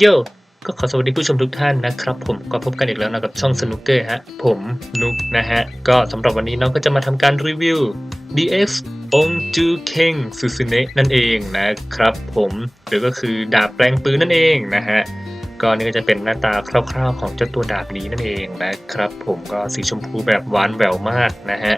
โยก็ขอสวัสดีผู้ชมทุกท่านนะครับผมก็พบกันอีกแล้วนะกับช่องสนุกเกอร์ฮะผมนุกนะฮะ ก็สำหรับวันนี้น้องก็จะมาทำการรีวิว DX องจูเคงซูซูเนะนั่นเองนะครับผมหรือก็คือดาบแปลงปืนนั่นเองนะฮะก็นี่ก็จะเป็นหน้าตาคร่าวๆของเจ้าตัวดาบนี้นั่นเองนะครับผมก็สีชมพูแบบหวานแหววมากนะฮะ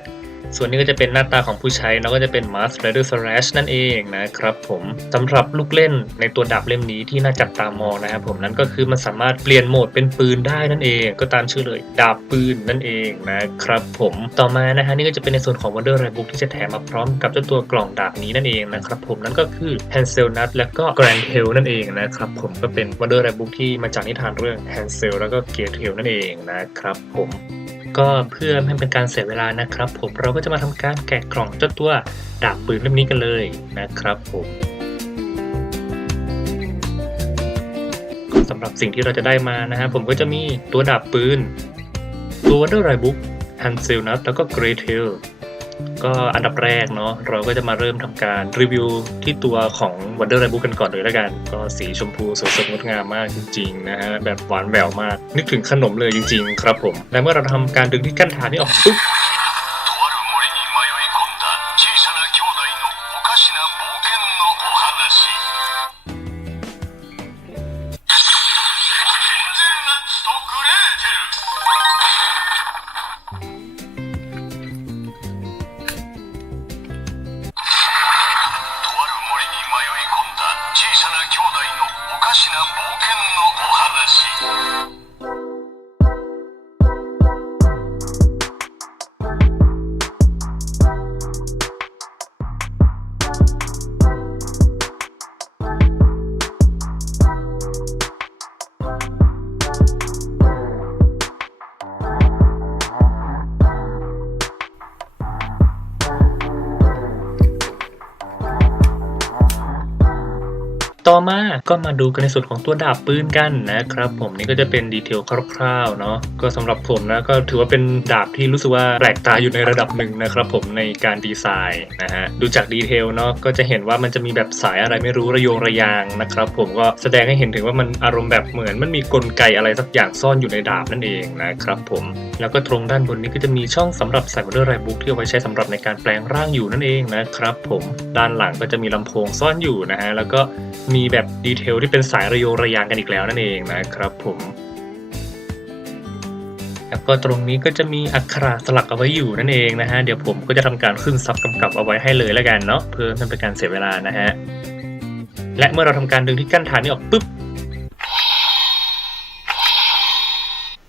ส่วนนี้ก็จะเป็นหน้าตาของผู้ใช้แล้วก็จะเป็น Mask Rider Slash นั่นเองนะครับผมสำหรับลูกเล่นในตัวดาบเล่มนี้ที่น่าจับตามองนะครับผมนั่นก็คือมันสามารถเปลี่ยนโหมดเป็นปืนได้นั่นเอง ก็ตามชื่อเลยดาบปืนนั่นเองนะครับผมต่อมานะฮะนี่ก็จะเป็นในส่วนของ Wonder Rare Book ที่จะแถมมาพร้อมกับเจ้าตัวกล่องดาบนี้นั่นเองนะครับผมนั่นก็คือ Hansel Nut และก็ Grand Tail นั่นเองนะครับผมก็เป็น Wonder Rare Book ที่มาจากนิทานเรื่อง Hansel แล้วก็ Gretel นั่นเองนะครับผม ก็เพื่อไม่เป็นการเสียเวลานะครับ ผมเราก็จะมาทำการแกะกล่องเจ้าตัวดาบปืนเล่มนี้กันเลยนะครับผมสำหรับสิ่งที่เราจะได้มานะฮะผมก็จะมีตัวดาบปืน ตัว Wonder Rare Book Hansel นะแล้วก็ Gretel ก็ ก็อันดับแรกเนาะเราก็จะมาเริ่มทำการรีวิวที่ตัวของ Wonder Rare Book กันก่อนเลยแล้วกัน ก็สีชมพูสดสดงดงามมากจริงๆนะฮะแบบหวานแหววมาก นึกถึงขนมเลยจริงๆ ครับผม และเมื่อเราทำการดึงที่กั้นฐานนี้ออกปุ๊บ มา ก็มาดูกันในส่วนของตัวดาบปืนกันนะครับผมนี่ก็จะเป็นดีเทลคร่าวๆเนาะก็สำหรับผมนะก็ถือว่าเป็นดาบที่รู้สึกว่าแปลกตาอยู่ในระดับหนึ่งนะครับผมในการดีไซน์นะฮะดูจากดีเทลเนาะก็จะเห็นว่ามันจะมีแบบสายอะไรไม่รู้ระโยงระยางนะครับผมก็แสดงให้เห็นถึงว่ามันอารมณ์แบบเหมือนมันมีกลไกอะไรสักอย่างซ่อนอยู่ในดาบนั่นเองนะครับผมแล้วก็ตรงด้านบนนี้ก็จะมีช่องสำหรับใส่วอเดอร์ไรบุ๊กที่เอาไว้ใช้สำหรับในการแปลงร่างอยู่นั่นเองนะครับผมด้านหลังก็จะมีลำโพงซ่อนอยู่นะฮะแล้วก็มีแบบแบบดีเทลที่เป็นสายระโยระยางกันอีกแล้วนั่นเองนะครับผมแล้วก็ตรงนี้ก็จะมีอักขระสลักเอาไว้อยู่นั่นเองนะฮะ เดี๋ยวผมก็จะทำการขึ้นซับกำกับเอาไว้ให้เลยแล้วกันเนาะเพื่อไม่เป็นการเสียเวลานะฮะ และเมื่อเราทำการดึงที่กั้นฐานนี้ออกปุ๊บ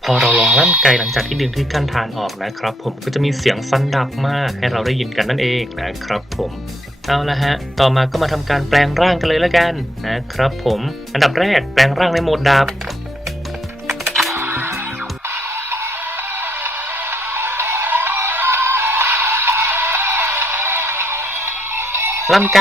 พอเราลองลั่นไกลหลังจากที่ดึงที่กั้นฐานออกนะครับ ผมก็จะมีเสียงฟันดับมากให้เราได้ยินกันนั่นเองนะครับผม เอาละฮะ ต่อมาก็มาทำการแปลงร่างกันเลยแล้วกันนะครับผม อันดับแรกแปลงร่างในโหมดดาบลั่นไก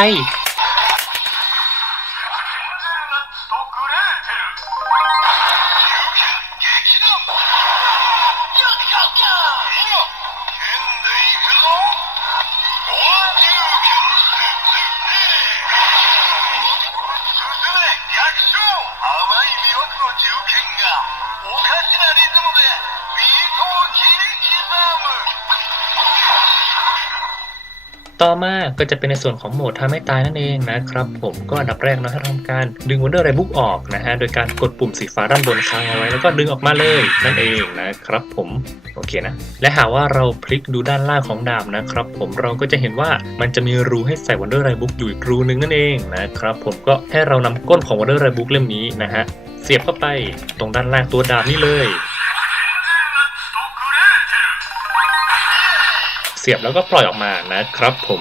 ต่อมาก็จะเป็นในส่วนของโหมดทำให้ตายนั่นเองนะครับผมก็อันดับแรกเนาะถ้าทำการดึง Wonder r a Book ออกนะฮะโดยการกดปุ่มสีฟ้าด้านบนค้างเอาไว้แล้วก็ดึงออกมาเลยนั่นเองนะครับผมโอเคนะและหากว่าเราพลิกดูด้านล่างของดาบนะครับผมเราก็จะเห็นว่ามันจะมีรูให้ใส่ Wonder r a Book อยู่อีกรูนึงนั่นเองนะครับผมก็ให้เรานำก้นของ Wonder r a Book เล่มนี้นะฮะเสียบเข้าไปตรงด้านล่างตัวดาบนี่เลย สียบแล้วก็ปล่อยออกมานะครับผม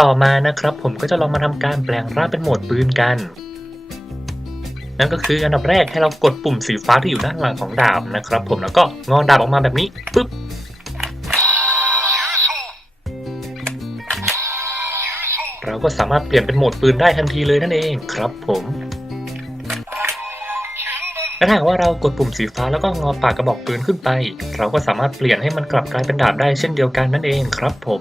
ต่อมานะครับ ผมก็จะลองมาทำการแปลงร่างเป็นโหมดปืนกัน นั่นก็คืออันดับแรกให้เรากดปุ่มสีฟ้าที่อยู่ด้านหลังของดาบนะครับ ผมแล้วก็งอดาบออกมาแบบนี้ปึ๊บเราก็สามารถเปลี่ยนเป็นโหมดปืนได้ทันทีเลยนั่นเองครับผม และถ้าหากว่าเรากดปุ่มสีฟ้าแล้วก็งอปากกระบอกปืนขึ้นไป เราก็สามารถเปลี่ยนให้มันกลับกลายเป็นดาบได้เช่นเดียวกันนั่นเองครับผม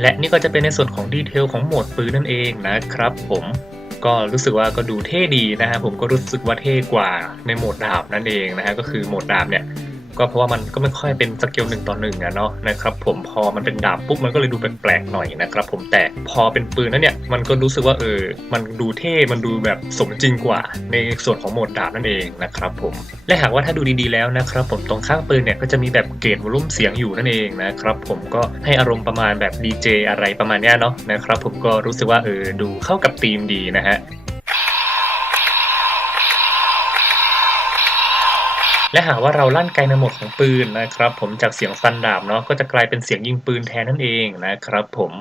และนี่ก็จะเป็นในส่วนของดีเทลของโหมดปืนนั่นเองนะครับผมก็รู้สึกว่าก็ดูเท่ดีนะฮะผมก็รู้สึกว่าเท่กว่าในโหมดดาบนั่นเองนะฮะก็คือโหมดดาบเนี่ย ก็เพราะว่ามันก็ไม่ค่อยเป็นสเกลหนึ่งต่อหนึ่งอะเนาะนะครับผมพอมันเป็นดาบปุ๊บมันก็เลยดูแปลกๆหน่อยนะครับผมแต่พอเป็นปืนนั้นเนี่ยมันก็รู้สึกว่าเออมันดูเท่มันดูแบบสมจริงกว่า ในส่วนของโหมดดาบนั่นเองนะครับผมและหากว่าถ้าดูดีๆแล้วนะครับผมตรงข้างปืนเนี่ยก็จะมีแบบเกรดวอลุ่มเสียงอยู่นั่นเองนะครับผมก็ให้อารมณ์ประมาณแบบดีเจอะไรประมาณเนี้ยเนาะนะครับผมก็รู้สึกว่าเออดูเข้ากับธีมดีนะฮะ และหากว่าเราลั่นไกลในโหมดของปืนนะครับ ผมจากเสียงฟันดาบเนาะก็จะกลายเป็นเสียงยิงปืนแทนนั่นเองนะครับ ผม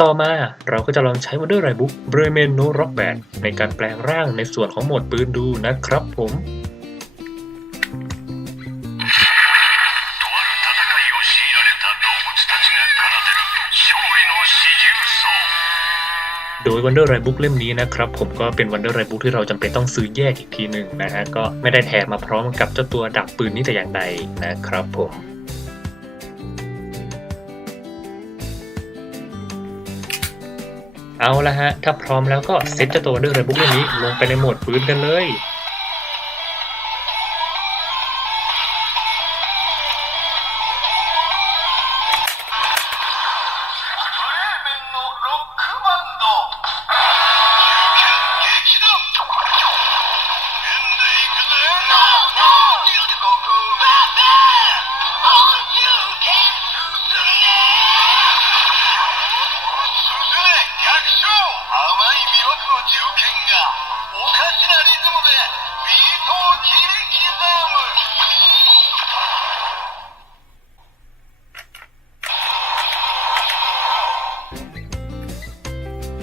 ต่อมาเราก็จะลองใช้ Wonder r i b o o k b r e m e n No Rock Band ในการแปลงร่างในส่วนของโหมดปืนดูนะครับผม ย Wonder r i b o o k เล่มนี้นะครับผมก็เป็น Wonder r i b o o k ที่เราจำเป็นต้องซื้อแยกอีกทีหนึ่งนะฮะก็ไม่ได้แถมมาพร้อมกับเจ้าตัวดับปืนนี้แต่อย่างใดนะครับผมเอาละฮะ ถ้าพร้อมแล้วก็เซตเจ้าตัว Wonder r i b o o k เล่มนี้ลงไปในโหมดปืนกันเลย 銃剣がおかしなリズムでビートを切り刻む。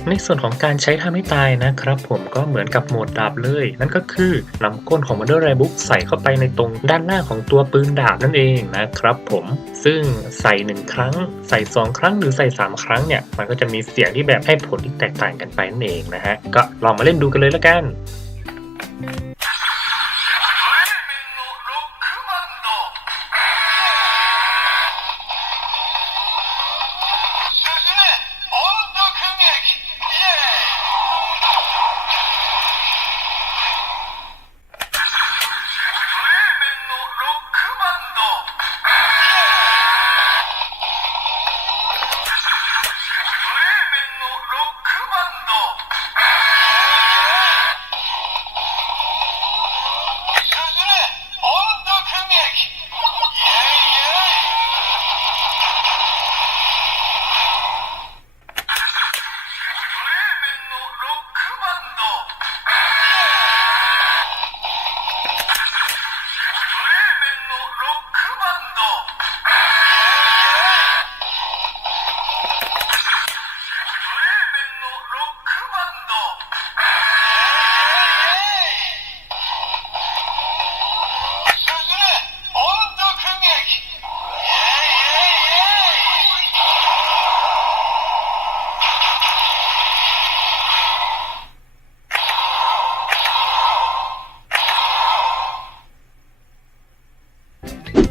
ในส่วนของการใช้ทำให้ตายนะครับ ผมก็เหมือนกับโหมดดาบเลย นั่นก็คือนำก้นของ Wonder r i b o o k ใส่เข้าไปในตรงด้านหน้าของตัวปืนดาบนั่นเองนะครับผมซึ่งใส่หนึ่งครั้ง ใส่สองครั้งหรือใส่สามครั้งเนี่ย มันก็จะมีเสียงที่แบบให้ผลที่แตกต่างกันไปนั่นเองนะฮะก็ลองมาเล่นดูกันเลยละกันブ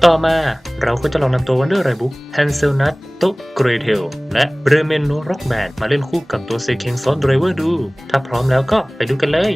ต่อมาเราก็จะลองนำตัววันเดอร์ไรบุ๊กแฮนเซลนัทโตเกรเทลและเบรเมนโนร็อกแมนมาเล่นคู่กับตัวเซเคงซอนไดรเวอร์ดู ถ้าพร้อมแล้วก็ไปดูกันเลย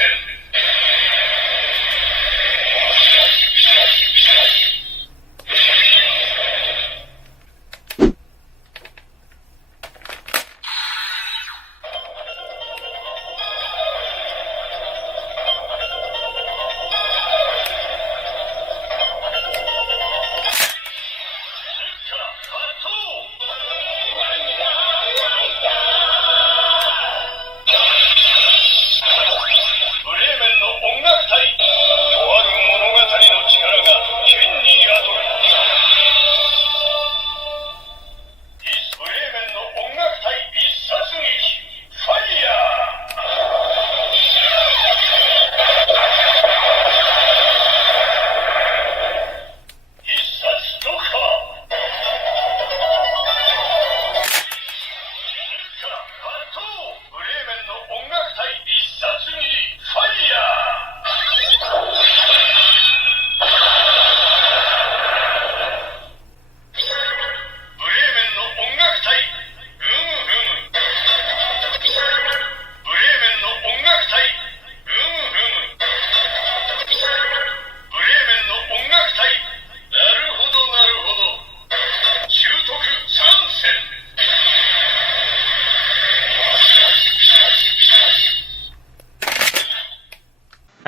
and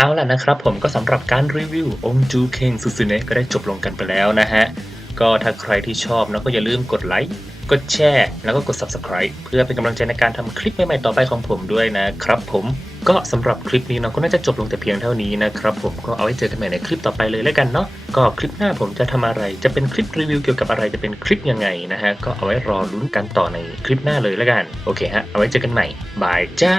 เอาล่ะนะครับผมก็สำหรับการรีวิวองจูเคงซูซูเนะก็ได้จบลงกันไปแล้วนะฮะ ก็ถ้าใครที่ชอบนะก็อย่าลืมกดไลค์กดแชร์แล้วก็กด Subscribe เพื่อเป็นกำลังใจในการทำคลิปใหม่ๆต่อไปของผมด้วยนะครับผมก็สำหรับคลิปนี้เนาะก็น่าจะจบลงแต่เพียงเท่านี้นะครับผมก็เอาไว้เจอกันใหม่ในคลิปต่อไปเลยแล้วกันเนาะก็คลิปหน้าผมจะทำอะไรจะเป็นคลิปรีวิวเกี่ยวกับอะไรจะเป็นคลิปยังไงนะฮะก็เอาไว้รอลุ้นกันต่อในคลิปหน้าเลยแล้วกันโอเคฮะเอาไว้เจอกันใหม่บายจ้า